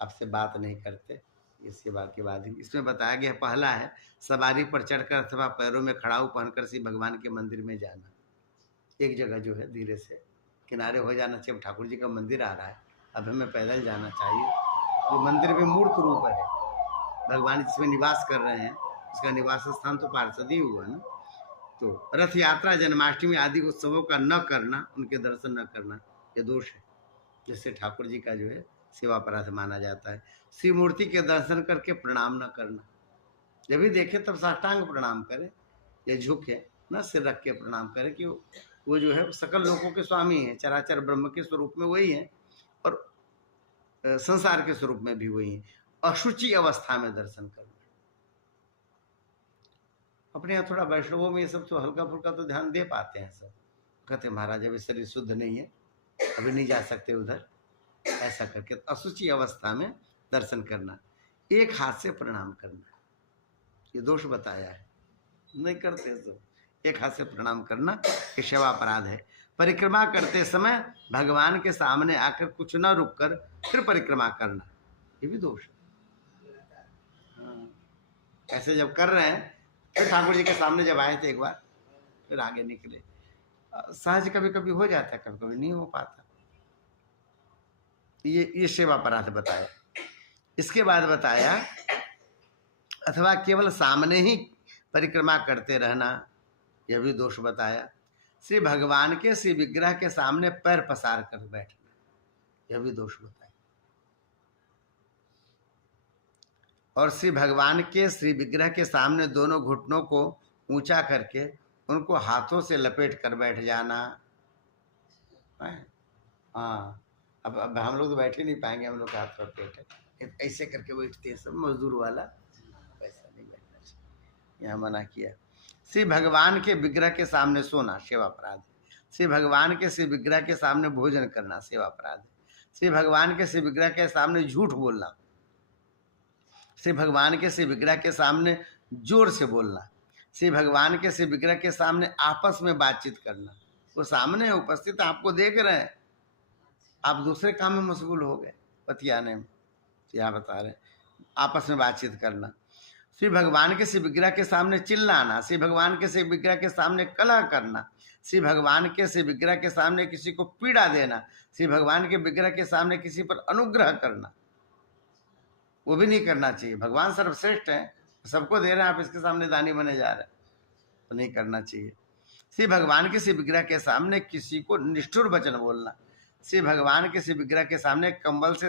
आपसे बात नहीं करते। ये सेवा के बाद ही इसमें बताया गया, पहला है सवारी पर चढ़कर अथवा पैरों में खड़ाऊ पहनकर श्री भगवान के मंदिर में जाना। एक जगह जो है धीरे से किनारे हो जाना चाहिए। ठाकुर जी का मंदिर आ रहा है, अब हमें पैदल जाना चाहिए। ये मंदिर में मूर्त रूप है, भगवान जिसमें निवास कर रहे हैं, उसका निवास स्थान तो पार्षद ही हुआ ना। तो रथ यात्रा, जन्माष्टमी आदि उत्सवों का न करना, उनके दर्शन न करना, ये दोष है, जिससे ठाकुर जी का जो है सेवा अपराध माना जाता है। शिव मूर्ति के दर्शन करके प्रणाम न करना, जब भी देखे तब साष्टांग प्रणाम करें या झुके न, सिर रख के प्रणाम करें कि वो जो है सकल लोगों के स्वामी हैं, चराचर ब्रह्म के स्वरूप में वही हैं और संसार के स्वरूप में भी वही हैं। अशुचि अवस्था में दर्शन करना, अपने यहाँ थोड़ा वैष्णवों में ये सब तो हल्का फुल्का तो ध्यान दे पाते हैं सब, कहते महाराज अभी शरीर शुद्ध नहीं है, अभी नहीं जा सकते उधर, ऐसा करके अशुचि अवस्था में दर्शन करना। एक हाथ से प्रणाम करना, ये दोष बताया है, नहीं करते सब। एक हाथ से प्रणाम करना ये सेवा अपराध है। परिक्रमा करते समय भगवान के सामने आकर कुछ न रुक कर फिर परिक्रमा करना, ये भी दोष है। हाँ, ऐसे जब कर रहे हैं, फिर ठाकुर जी के सामने जब आए थे एक बार, फिर आगे निकले। सहज कभी कभी हो जाता है, कभी कभी नहीं हो पाता। ये सेवा अपराध बताया। इसके बाद बताया अथवा केवल सामने ही परिक्रमा करते रहना, यह भी दोष बताया। श्री भगवान के श्री विग्रह के सामने पैर पसार कर बैठना, यह भी दोष बताया। और श्री भगवान के श्री विग्रह के सामने दोनों घुटनों को ऊंचा करके उनको हाथों से लपेट कर बैठ जाना। हाँ, अब हम लोग तो बैठे नहीं पाएंगे, हम लोग हाथ लपेट है ऐसे करके बैठते हैं सब, मजदूर वाला वैसा नहीं बैठना चाहिए, यहाँ मना किया। श्री भगवान के विग्रह के सामने सोना सेवा अपराध है। श्री भगवान के श्री विग्रह के सामने भोजन करना सेवा अपराध है। श्री भगवान के श्री विग्रह के सामने झूठ बोलना, श्री भगवान के श्री विग्रह के सामने जोर से बोलना, श्री भगवान के श्री विग्रह के सामने आपस में बातचीत करना। वो सामने उपस्थित आपको देख रहे हैं, आप दूसरे काम में मशगूल हो गए बतियाने में, यहाँ बता रहे आपस में बातचीत करना। श्री भगवान के श्री विग्रह के सामने चिल्लाना, श्री भगवान के श्री विग्रह के सामने कलह करना, श्री भगवान के श्री विग्रह के सामने किसी को पीड़ा देना, श्री भगवान के विग्रह के सामने किसी पर अनुग्रह करना, वो भी नहीं करना चाहिए। भगवान सर्वश्रेष्ठ है, सबको दे रहे हैं, आप इसके सामने दानी बने जा रहे हैं, तो नहीं करना चाहिए। श्री भगवान के श्री विग्रह के सामने किसी को निष्ठुर वचन बोलना, श्री भगवान के श्री विग्रह के सामने कंबल से